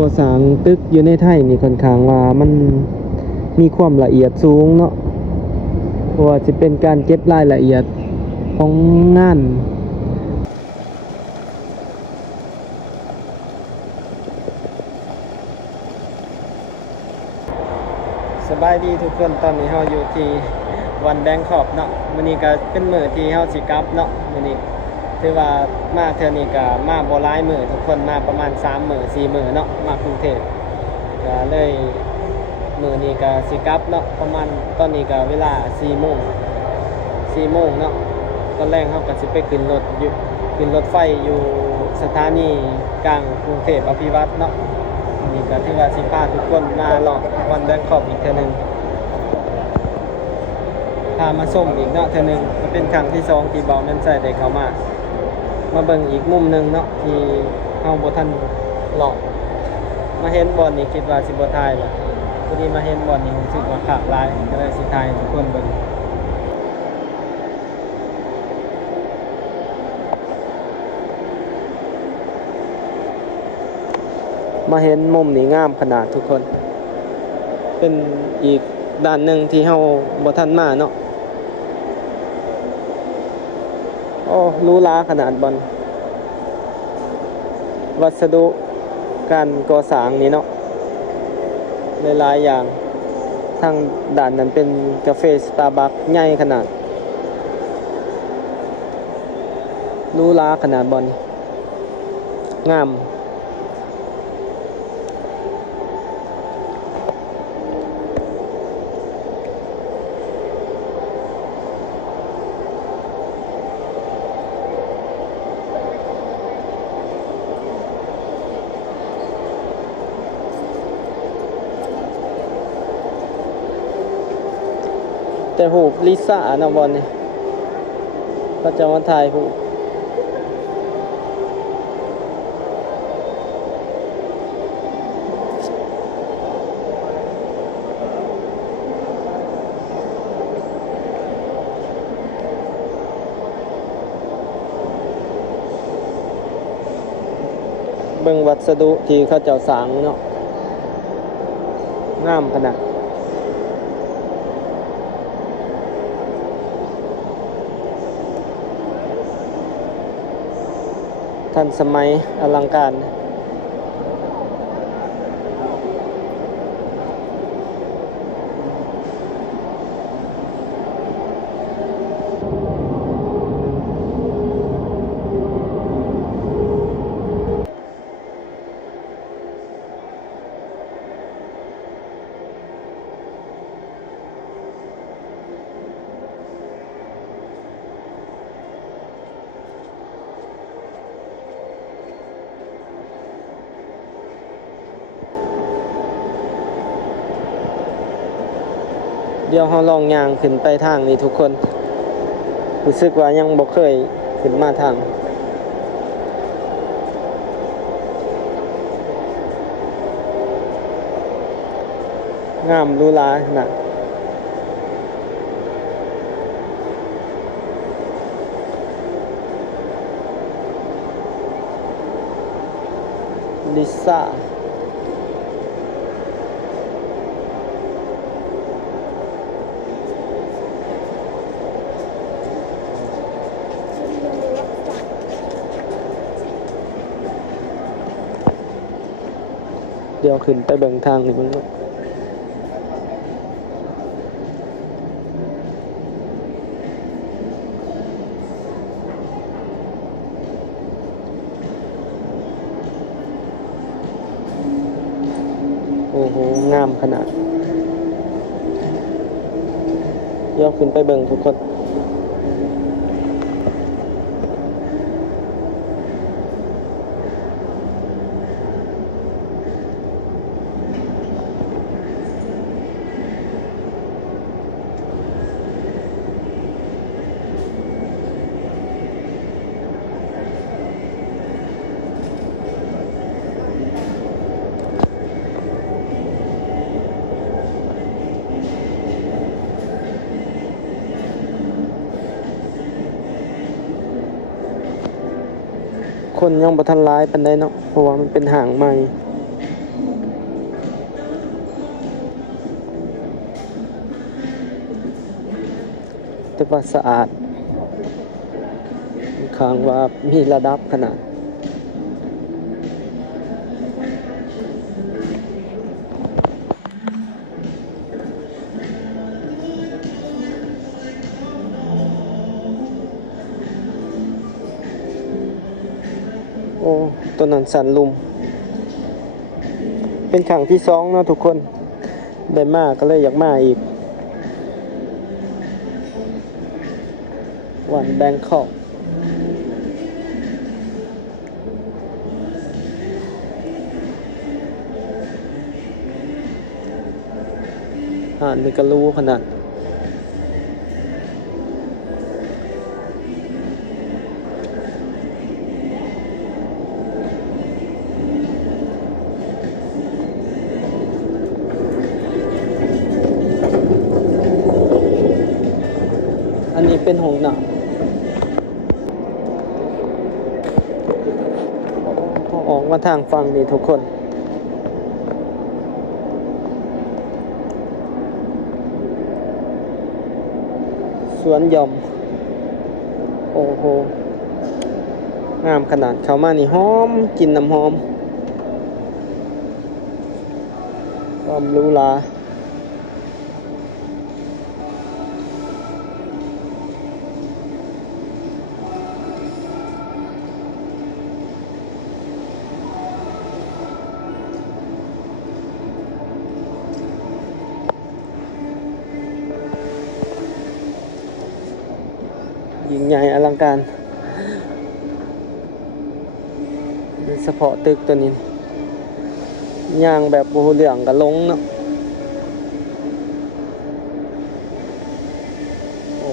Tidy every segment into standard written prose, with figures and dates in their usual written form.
ก่อสร้างตึกอยู่ในไทยนี่ค่อนข้างว่ามันมีความละเอียดสูงเนาะเพราะว่าจะเป็นการเก็บรายละเอียดของงานสบายดีทุกคนตอนนี้เราอยู่ที่วันแบงคอกเนาะมื้อนี้ก็เป็นมื้อที่เราสิกลับเนาะมื้อนี้ถือว่ามาเทื่อนี้ก็มาบ่หลายมื้อทุกคนมาประมาณ3มื้อ4มื้อเนาะมากรุงเทพก็เลยมื้อนี้ก็สิกลับเนาะประมาณตอนนี้ก็เวลา4:00นเนาะตอนแรกเราก็สิไปขึ้นรถไฟอยู่สถานีกลางกรุงเทพอภิวัตรเนาะนี่ก็ถือว่าสิพาทุกคนมาลองวันแบงคอกอีกเทื่อนึงพามาส้มอีกเนาะเทื่อนึงก็เป็นครั้งที่2ที่เบาแม่นใส่ได้เข้ามาเบิ่งอีกมุมนึงเนาะที่เฮาบ่ทันเลาะมาเห็นบอลนี่คิดว่าสิบ่ถ่ายล่ะพอดีมาเห็นบอลนี่รู้สึกว่าคักหลายก็เลยสิถ่ายให้ทุกคนเบิ่งมาเห็นมุมนี้งามขนาดทุกคนเป็นอีกด้านหนึ่งที่เฮาบ่ทันมาเนาะโอ้หรูหราขนาดบอลวัสดุการก่อสร้างนี่เนาะหลายๆอย่างทางด้านนั้นเป็นกาแฟสตาร์บัคใหญ่ขนาดหรูหราขนาดบอลงามแต่หูลิซ่าเนาะบอลนี่ก็จะมาถ่ายหูเบิ่งวัสดุที่เขาเจ้าสร้างเนาะงามขนาดทันสมัยอลังการเดี๋ยวเราลองย่างขึ้นไปทางนี้ทุกคนรู้สึกว่ายังบ่เคยขึ้นมาทางงามหรูหราขนาดลิซ่าเดี๋ยวขึ้นไปเบิ่งทางนี่เบิ่งเนาะโอ้โหงามขนาดเดี๋ยวขึ้นไปเบิ่งทุกคนคนยังบ่ทันหลายปานใดเนาะเพราะว่ามันเป็นห้างใหม่ แต่ว่าสะอาดค่อนข้างว่ามีระดับขนาดโอ้ตัวนั้นสันลุมเป็นครั้งที่สองเนาะทุกคนได้มาก็เลยอยากมาอีกวันแบงคอกนี่ก็รู้ขนาดอันนี้เป็นหงส์หนักพอออกมาทางฝั่งนี้ทุกคนสวนหย่อมโอ้โหงามขนาดเข้ามานี่หอมกลิ่นน้ำหอมความหรูหรายิ่งใหญ่อลังการโดยเฉพาะตึกตัวนี้ย่างแบบโบเหลืองกับลงเนาะโอ้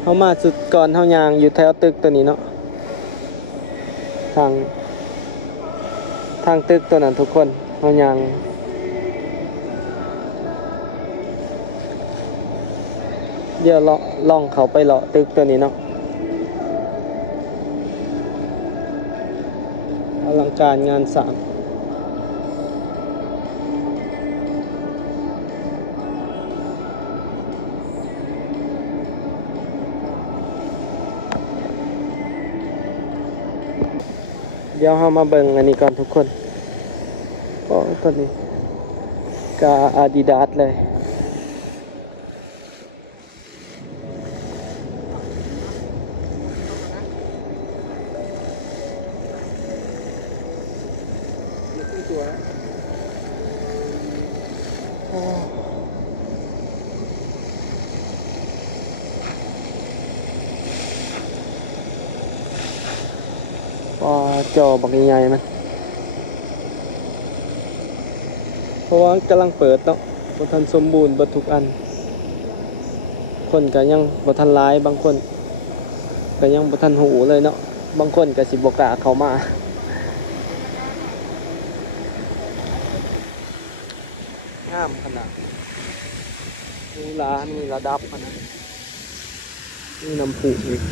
เขามาสุดก่อนเขาย่างอยู่แถวตึกตัวนี้เนาะทางตึกตัวนั้นทุกคนเขาย่างเดี๋ยวล่องเขาไปเลาะตึกตัวนี้เนาะอลังการงานสร้างเดี๋ยวเรามาเบิ่งอันนี้ก่อนทุกคนโอ้ตัวนี้กาอาดิดาสเลยพอจอบักใหญ่ๆมันเพราะว่ากำลังเปิดเนาะบ่ทันสมบูรณ์บ่ทุกอันคนก็ยังบ่ทันหลายบางคนก็ยังบ่ทันหูเลยเนาะบางคนก็สิบ่กล้าเข้ามางามขนาดมีร้านมีระดับขนาดมีน้ำพุอีก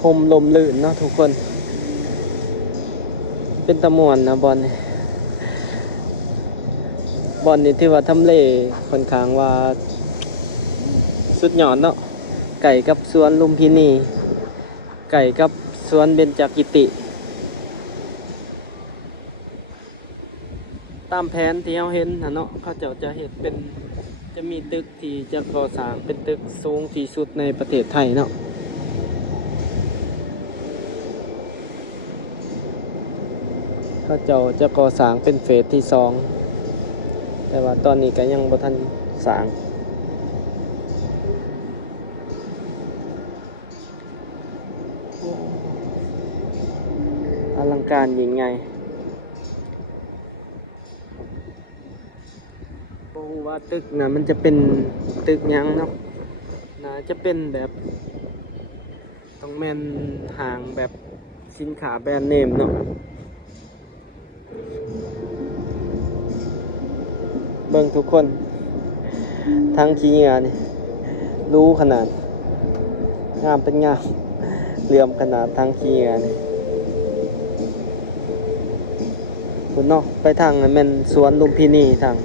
พรมลมลื่นเนาะทุกคนเป็นตะมวนนะบอลนี่บอลนี่ที่ว่าทำเลค่อนข้างว่าสุดยอดเนาะไก่กับสวนลุมพินีไก่กับสวนเบญจกิติตามแผนที่เราเห็นนะเนาะเขาจะเห็นเป็นจะมีตึกที่จะก่อสร้างเป็นตึกสูงที่สุดในประเทศไทยเนาะเขาจะก่อสร้างเป็นเฟสที่2แต่ว่าตอนนี้ก็ยังบ่ทันสร้างอลังการยิ่งใหญ่บ่ฮู้ว่าตึกน่ะมันจะเป็นตึกหยังเนาะน่าจะเป็นแบบต้องแม่นห้างแบบสินค้าแบรนด์เนมเนาะเบิ่งทุกคนทั้งขี้เหงื่อนี่รู้ขนาดงามเป็นงามเหลื่อมขนาดทั้งขี้เหงื่อนี่คุณเนาะไปทางนั้นแม่นสวนลุมพินีทาง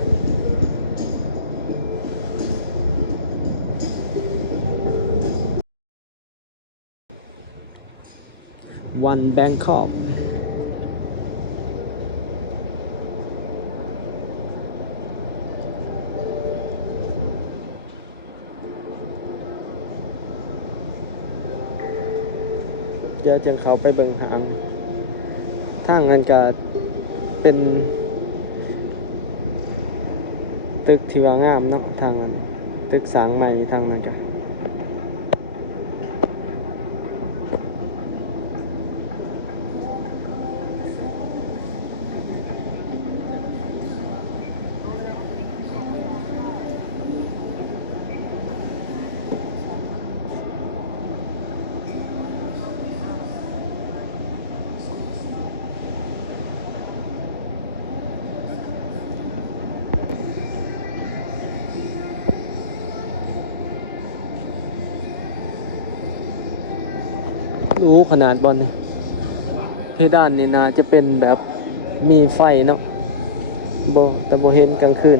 วันแบงคอกเดี๋ยวจึงเขาไปเบิ่งหางทางนั้นก็เป็นตึกที่ว่างามเนาะทางนั้นตึกสร้างใหม่ทางนั้นก็รู้ขนาดบอลนี่เพดานนี่นาจะเป็นแบบมีไฟเนาะแต่บ่เห็นกลางคืน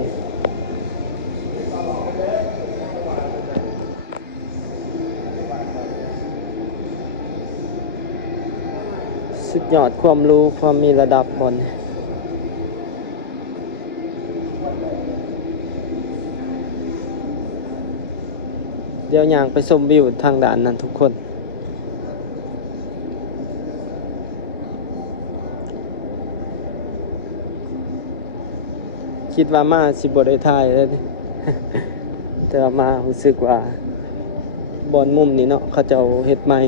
สุดยอดความรู้ความมีระดับบอลเดี๋ยวย่างไปชมวิวทางด่านนั้นทุกคนคิดว่ามาสิบ่ได้ถ่ายเลย แต่ว่ามารู้สึกว่าบอนมุมนี้เนาะเขาจะเอาเฮ็ดใหม่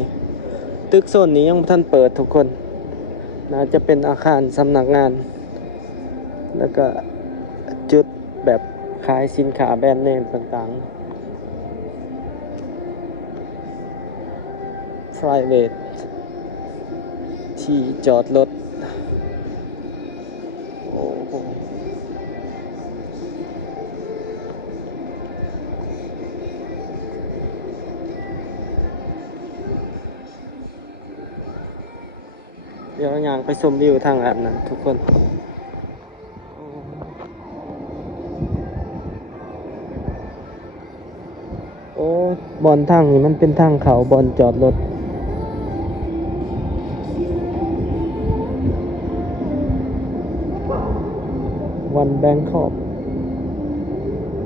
ตึกโซนนี้ยังบ่ทันเปิดทุกคนน่าจะเป็นอาคารสำนักงานแล้วก็จุดแบบขายสินค้าแบรนด์เนมต่างๆ private ที่จอดรถโอ้โหเดี๋ยวย่างไปชมวิวทางอันนั้นทุกคนโอ้บอนทางนี้มันเป็นทางเขาบอนจอดรถวันแบงคอก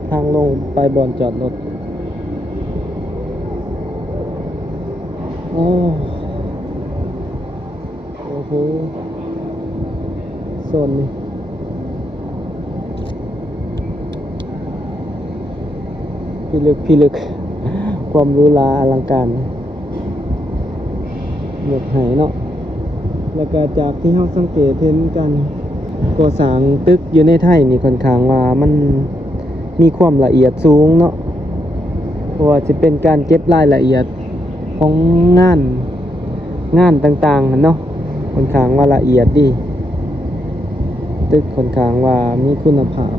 ทางลงไปบอนจอดรถโอ้โหโซนนี้พิลึกความหรู้ลาอลังการหมดหายเนาะแล้วก็จากที่เราสังเกตเห็นกันก่อสร้างตึกอยู่ในไทยนี่ค่อนข้างว่ามันมีความละเอียดสูงเนาะเพราะว่าจะเป็นการเก็บรายละเอียดของงานต่างๆเนาะค่อนข้างว่าละเอียดดีตึกค่อนข้างว่ามีคุณภาพ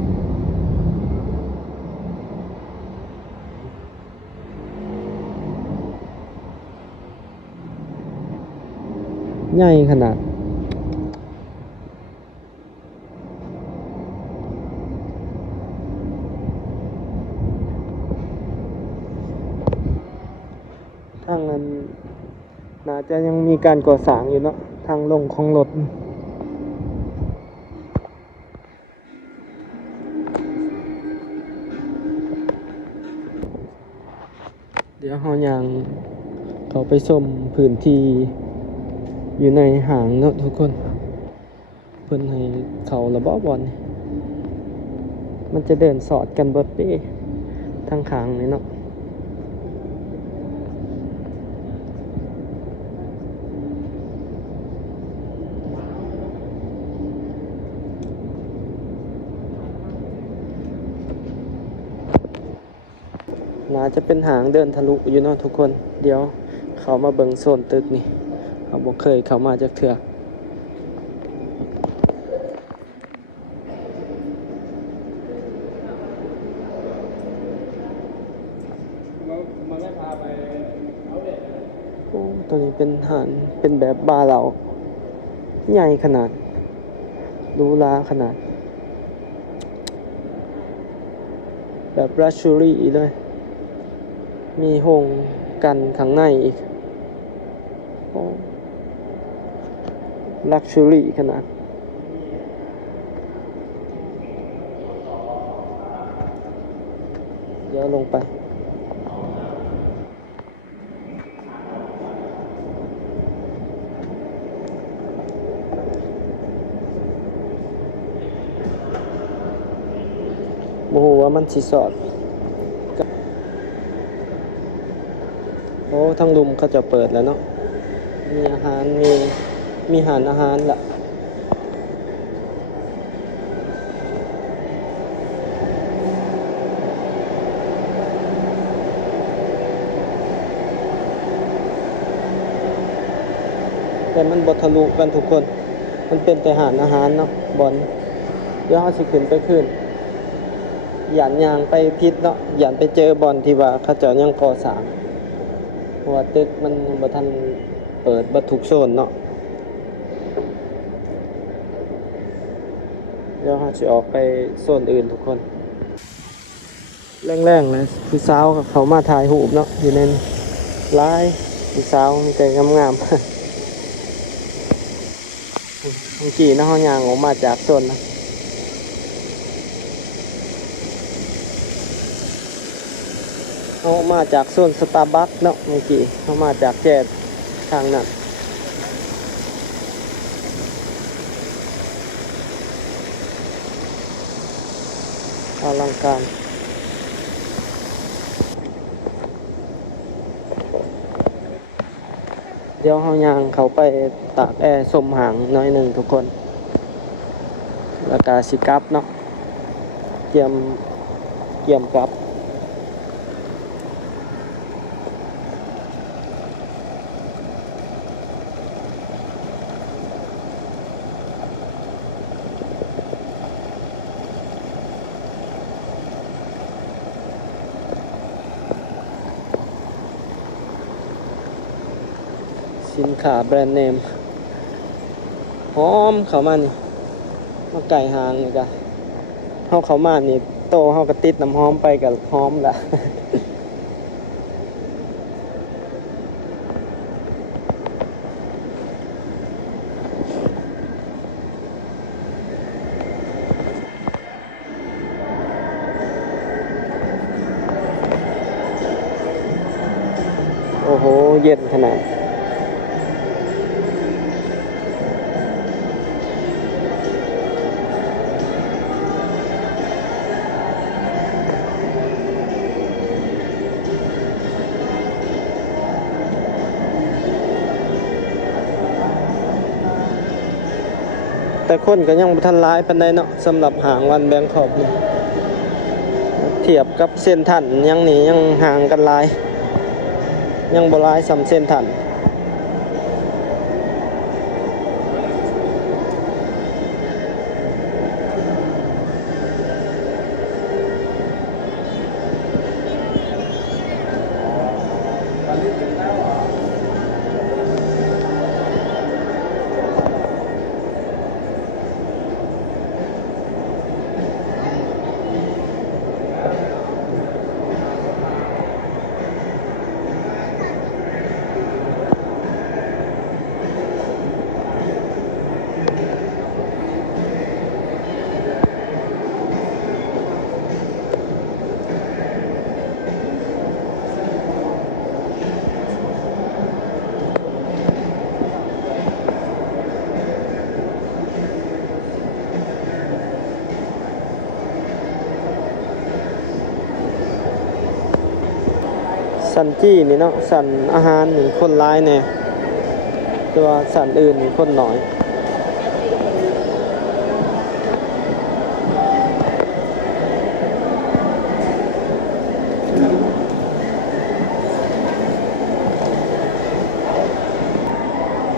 ใหญ่ขนาดทางนั้นน่าจะยังมีการก่อสร้างอยู่เนาะทางลงของรถเดี๋ยวเฮาย่างเขาไปชมพื้นที่อยู่ในห้างเนาะทุกคนเพิ่นให้เขาระเบ้อบอลมันจะเดินสอดกันเบิดเด้ทางข้างนี่เนาะน่าจะเป็นหางเดินทะลุอยู่เนาะทุกคนเดี๋ยวเขามาเบิ่งโซนตึกนี่เขาบ่เคยเข้ามาจากเทื่อโอ้ตัวนี้เป็นหางเป็นแบบบาร์เหลาใหญ่ขนาดหรูหราขนาดแบบรัชชูรี่เลยมีโฮงกันข้างในอีกลักชัวรี่ขนาดเดี๋ยวลงไปโอ้โหว่ามันสิสอดโอ้ทั้งลุมเขาจะเปิดแล้วเนาะมีอาหารมีหารอาหารละแต่มันบทะลุกันทุกคนมันเป็นแต่หารอาหารเนาะบอลเดี๋ยวเขาสิขึ้นไปขึ้นหยันยางไปพิษเนาะหยันไปเจอบอลที่ว่าเขาเจ้ายังก่อสร้างเพราะว่าตึกมันบ่ทันเปิดบ่ทุกโซนเนาะเดี๋ยวเราจะออกไปโซนอื่นทุกคนแรงๆเลยผู้สาวกับเขามาถ่ายรูปเนาะอยู่ในไลน์ผู้สาวมีแต่งามๆเมื่อกี้นะเฮาย่างออกมาจากโซนนะเฮามาจากโซนสตาร์บัคเนาะเมื่อกี้เฮามาจากแจ๊สทางนั้นอลังการเดี๋ยวเฮาย่างเขาไปตากแอร์ชมหางน้อยหนึ่งทุกคนแล้วก็สิกลับเนาะเตรียมกลับสินค้าแบรนด์เนมหอมเข้ามานี่มาไก่หางนี่จ้ะเฮาเข้ามานี่โตเฮาก็ติดน้ำหอมไปกับหอมละโอ้โหเย็นขนาดแต่คนก็ยังบ่ทันหลายปานใดเนาะสำหรับหางวันแบงคอกนี่เทียบกับเส้นทันยังนี่ยังห่างกันหลายยังบ่หลายส่ำเส้นทัน สันจี้นี่เนาะสันอาหารนี่คนร้ายแน่แต่ว่าสันอื่นนี่คนน้อย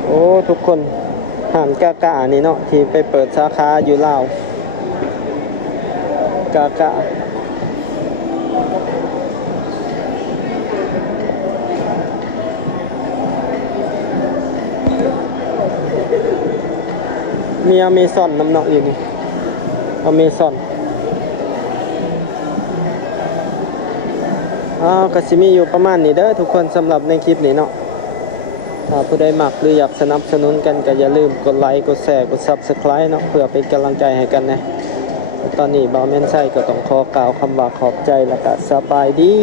โอ้ทุกคนห่านกากะนี่เนาะที่ไปเปิดสาขาอยู่ลาวกากะมีอเมซอนน้ำเนาะอยู่นี่อเมซอนก็สิมีอยู่ประมาณนี้เด้อทุกคนสำหรับในคลิปนี้เนาะถ้าผู้ใดมักหรืออยากสนับสนุนกันก็อย่าลืมกดไลค์กดแชร์กด Subscribe เนาะเพื่อเป็นกำลังใจให้กันนะตอนนี้บ่าวแม่นไส้ก็ต้องขอกล่าวคำว่าขอบใจแล้วก็สบายดี